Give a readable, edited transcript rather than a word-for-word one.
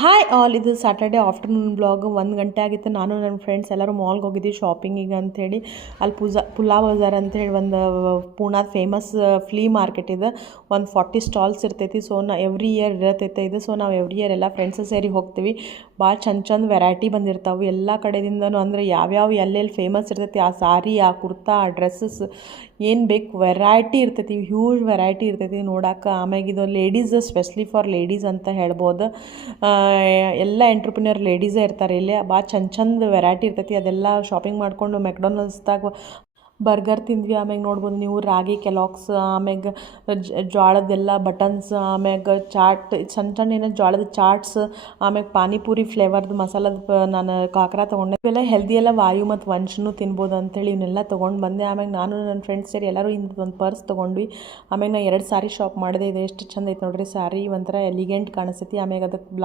Hi all, ಇದು Saturday afternoon blog. 1 ಗಂಟೆ ಆಗಿತ್ತು. ನಾನು ನನ್ನ ಫ್ರೆಂಡ್ಸ್ ಎಲ್ಲರೂ ಮಾಲ್ಗೆ ಹೋಗಿದ್ವಿ ಶಾಪಿಂಗಿಗೆ ಅಂಥೇಳಿ. ಅಲ್ಲಿ ಪುಲ್ಲಾ ಬಜಾರ್ ಅಂಥೇಳಿ ಒಂದು ಪೂನಾದ ಫೇಮಸ್ ಫ್ಲೀ ಮಾರ್ಕೆಟ್ ಇದೆ. ಒಂದು 40 ಸ್ಟಾಲ್ಸ್ ಇರ್ತೈತಿ. ಸೊ ಎವ್ರಿ ಇಯರ್ ಇರತೈತೆ ಇದು. ಸೊ ನಾವು ಎವ್ರಿ ಇಯರ್ ಎಲ್ಲ ಫ್ರೆಂಡ್ಸ್ ಸೇರಿ ಹೋಗ್ತೀವಿ. ಭಾಳ ಚಂದ ವೆರೈಟಿ ಬಂದಿರ್ತಾವೆ ಎಲ್ಲ ಕಡೆಯಿಂದನೂ. ಅಂದರೆ ಯಾವ್ಯಾವ ಎಲ್ಲೆಲ್ಲಿ ಫೇಮಸ್ ಇರ್ತೈತಿ ಆ ಸಾರಿ, ಆ ಕುರ್ತಾ, ಆ ಡ್ರೆಸ್ಸಸ್ ಏನು ಬೇಕು ವೆರೈಟಿ ಇರ್ತೈತಿ. ಹ್ಯೂಜ್ ವೆರೈಟಿ ಇರ್ತೈತಿ ನೋಡೋಕೆ. ಆಮ್ಯಾಗ ಇದು ಲೇಡೀಸ್, ಸ್ಪೆಷಲಿ ಫಾರ್ ಲೇಡೀಸ್ ಅಂತ ಹೇಳ್ಬೋದು. ಎಲ್ಲ ಎಂಟ್ರಪ್ರಿನರ್ ಲೇಡೀಸೇ ಇರ್ತಾರೆ ಇಲ್ಲಿ. ಭಾಳ ಚಂದ ವೆರೈಟಿ ಇರ್ತೈತಿ. ಅದೆಲ್ಲ ಶಾಪಿಂಗ್ ಮಾಡಿಕೊಂಡು ಮೆಕ್ಡೊನಾಲ್ಡ್ಸ್ದಾಗ ಬರ್ಗರ್ ತಿಂದ್ವಿ. ಆಮ್ಯಾಗ ನೋಡ್ಬೋದು ನೀವು ರಾಗಿ ಕೆಲಾಕ್ಸ್, ಆಮ್ಯಾಗ ಜೋಳದ್ದೆಲ್ಲ ಬಟನ್ಸ್, ಆಮ್ಯಾಗ ಚಾಟ್ ಸಣ್ಣ ಏನೋ ಜೋಳದ ಚಾಟ್ಸ್, ಆಮ್ಯಾಗ ಪಾನಿಪುರಿ ಫ್ಲೇವರ್ದು ಮಸಾಲದ ನಾನು ಕಾಕರ ತೊಗೊಂಡೆ. ಇವೆಲ್ಲ ಹೆಲ್ದಿ ಎಲ್ಲ ವಾಯು ಮತ್ತು ವಂಶನೂ ತಿನ್ಬೋದು ಅಂತೇಳಿ ಇವನ್ನೆಲ್ಲ ತೊಗೊಂಡು ಬಂದೆ. ಆಮ್ಯಾಗ ನಾನು ನನ್ನ ಫ್ರೆಂಡ್ಸ್ ಸೇರಿ ಎಲ್ಲರೂ ಇಂಥದ್ದು ಒಂದು ಪರ್ಸ್ ತೊಗೊಂಡ್ವಿ. ಆಮ್ಯಾಗ ನಾನು 2 ಸಾರಿ ಶಾಪ್ ಮಾಡಿದೆ. ಇದು ಎಷ್ಟು ಚಂದ ಐತೆ ನೋಡ್ರಿ ಸಾರಿ. ಒಂಥರ ಎಲಿಗೆಂಟ್ ಕಾಣಿಸ್ತೈತಿ. ಆಮ್ಯಾಗ ಅದಕ್ಕೆ